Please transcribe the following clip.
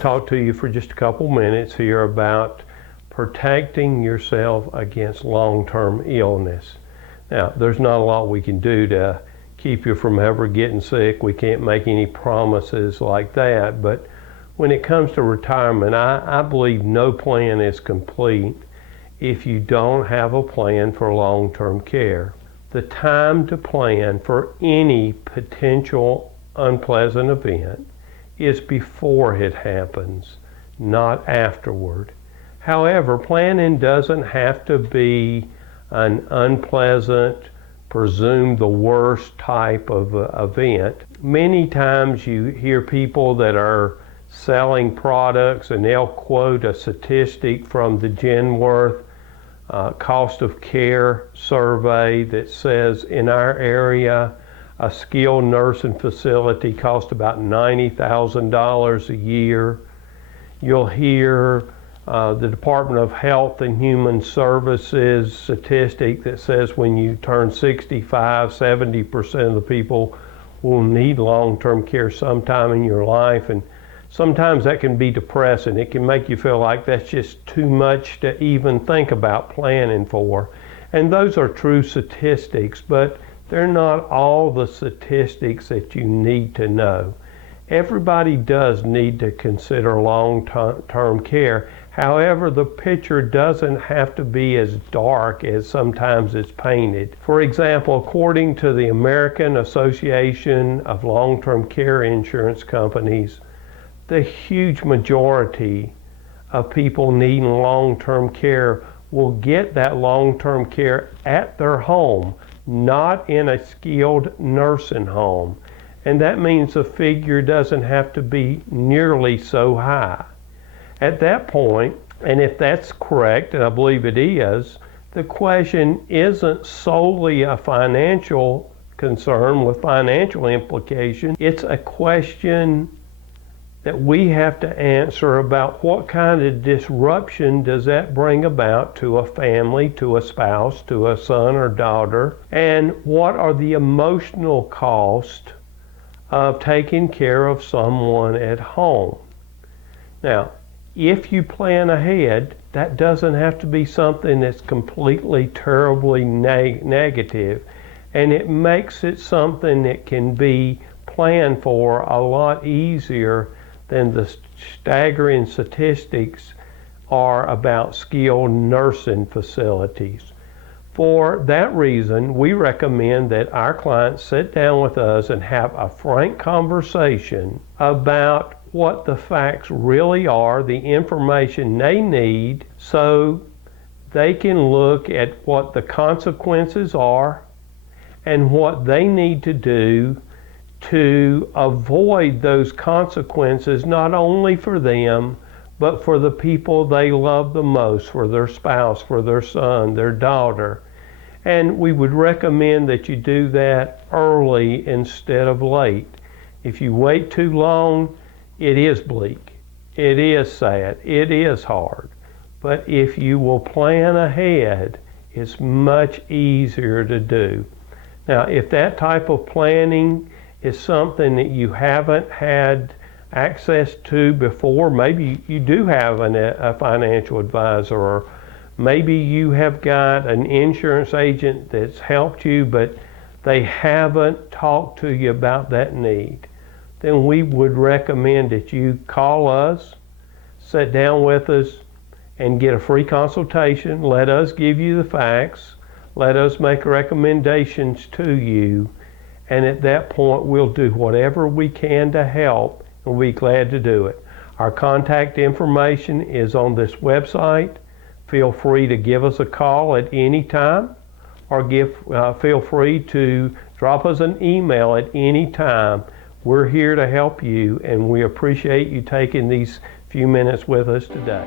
talk to you for just a couple minutes here about protecting yourself against long-term illness. Now, there's not a lot we can do to keep you from ever getting sick. We can't make any promises like that, but when it comes to retirement, I believe no plan is complete if you don't have a plan for long-term care. The time to plan for any potential unpleasant event is before it happens, not afterward. However, planning doesn't have to be an unpleasant, presumed the worst type of event. Many times you hear people that are selling products and they'll quote a statistic from the Genworth cost of care survey that says in our area a skilled nursing facility costs about $90,000 a year. You'll hear the Department of Health and Human Services statistic that says when you turn 65, 70% of the people will need long-term care sometime in your life, and sometimes that can be depressing. It can make you feel like that's just too much to even think about planning for. And those are true statistics, but they're not all the statistics that you need to know. Everybody does need to consider long-term care. However, the picture doesn't have to be as dark as sometimes it's painted. For example, according to the American Association of Long-Term Care Insurance Companies, the huge majority of people needing long-term care will get that long-term care at their home, not in a skilled nursing home. And that means the figure doesn't have to be nearly so high. At that point, and if that's correct, and I believe it is, the question isn't solely a financial concern with financial implications. It's a question that we have to answer about what kind of disruption does that bring about to a family, to a spouse, to a son or daughter, and what are the emotional costs of taking care of someone at home. Now, if you plan ahead, that doesn't have to be something that's completely terribly negative, and it makes it something that can be planned for a lot easier than the staggering statistics are about skilled nursing facilities. For that reason, we recommend that our clients sit down with us and have a frank conversation about what the facts really are, the information they need, so they can look at what the consequences are and what they need to do to avoid those consequences, not only for them, but for the people they love the most, for their spouse, for their son, their daughter. And we would recommend that you do that early instead of late. If you wait too long, it is bleak, it is sad, it is hard. But if you will plan ahead, it's much easier to do. Now, if that type of planning is something that you haven't had access to before, maybe you do have a financial advisor, or maybe you have got an insurance agent that's helped you, but they haven't talked to you about that need, then we would recommend that you call us, sit down with us, and get a free consultation. Let us give you the facts. Let us make recommendations to you. And at that point, we'll do whatever we can to help, and we'll be glad to do it. Our contact information is on this website. Feel free to give us a call at any time, or feel free to drop us an email at any time. We're here to help you, and we appreciate you taking these few minutes with us today.